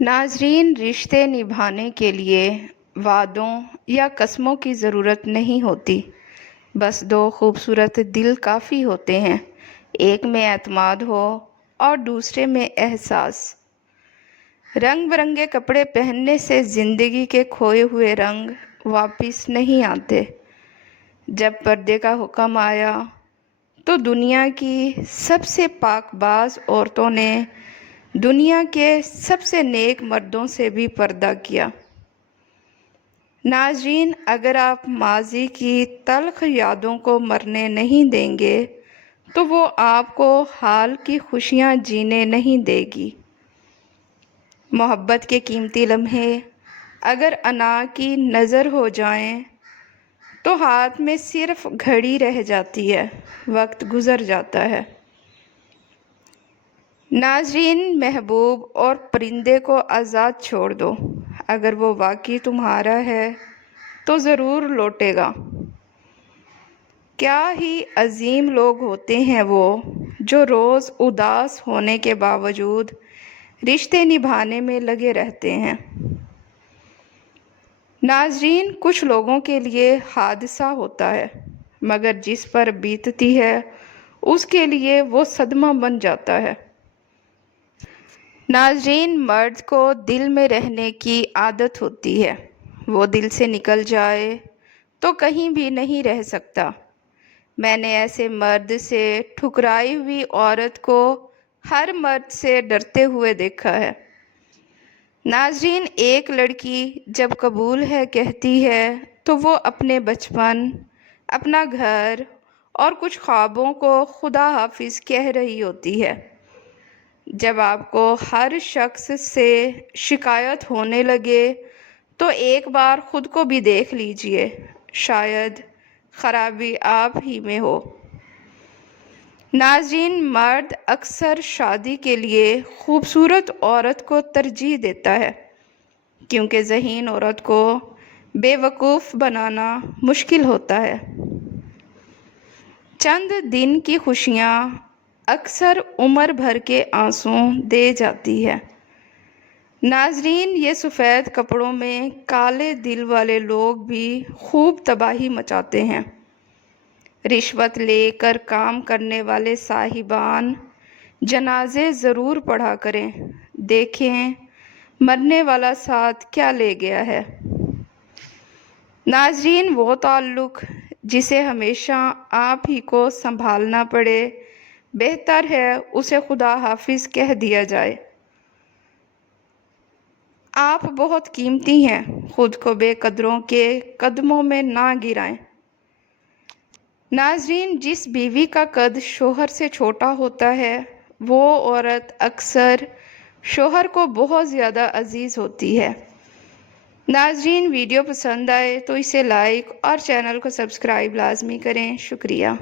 नाज़रीन, रिश्ते निभाने के लिए वादों या कस्मों की ज़रूरत नहीं होती। बस दो खूबसूरत दिल काफ़ी होते हैं, एक में एतमाद हो और दूसरे में एहसास। रंग बिरंगे कपड़े पहनने से ज़िंदगी के खोए हुए रंग वापस नहीं आते। जब पर्दे का हुक्म आया तो दुनिया की सबसे पाकबाज औरतों ने दुनिया के सबसे नेक मर्दों से भी पर्दा किया। नाज़रीन, अगर आप माजी की तल्ख यादों को मरने नहीं देंगे तो वो आपको हाल की खुशियाँ जीने नहीं देगी। मोहब्बत के कीमती लम्हे अगर अना की नज़र हो जाएं तो हाथ में सिर्फ घड़ी रह जाती है, वक्त गुज़र जाता है। नाज़रीन, महबूब और परिंदे को आज़ाद छोड़ दो, अगर वो वाकई तुम्हारा है तो ज़रूर लौटेगा। क्या ही अजीम लोग होते हैं वो जो रोज़ उदास होने के बावजूद रिश्ते निभाने में लगे रहते हैं। नाज़रीन, कुछ लोगों के लिए हादसा होता है मगर जिस पर बीतती है उसके लिए वो सदमा बन जाता है। नाज़रीन, मर्द को दिल में रहने की आदत होती है, वो दिल से निकल जाए तो कहीं भी नहीं रह सकता। मैंने ऐसे मर्द से ठुकराई हुई औरत को हर मर्द से डरते हुए देखा है। नाज़रीन, एक लड़की जब कबूल है कहती है तो वो अपने बचपन, अपना घर और कुछ ख्वाबों को खुदा हाफिज़ कह रही होती है। जब आपको हर शख्स से शिकायत होने लगे तो एक बार खुद को भी देख लीजिए, शायद खराबी आप ही में हो। नाज़रीन, मर्द अक्सर शादी के लिए खूबसूरत औरत को तरजीह देता है क्योंकि ज़हीन औरत को बेवकूफ़ बनाना मुश्किल होता है। चंद दिन की खुशियाँ अक्सर उम्र भर के आंसू दे जाती है। नाज़रीन, ये सफ़ेद कपड़ों में काले दिल वाले लोग भी खूब तबाही मचाते हैं। रिश्वत लेकर काम करने वाले साहिबान जनाजे ज़रूर पढ़ा करें, देखें मरने वाला साथ क्या ले गया है। नाज़रीन, वो ताल्लुक़ जिसे हमेशा आप ही को संभालना पड़े, बेहतर है उसे खुदा हाफिज़ कह दिया जाए। आप बहुत कीमती हैं, खुद को बेकदरों के कदमों में ना गिराएं। नाज़रीन, जिस बीवी का कद शोहर से छोटा होता है वो औरत अक्सर शोहर को बहुत ज़्यादा अजीज़ होती है। नाज़रीन, वीडियो पसंद आए तो इसे लाइक और चैनल को सब्सक्राइब लाजमी करें। शुक्रिया।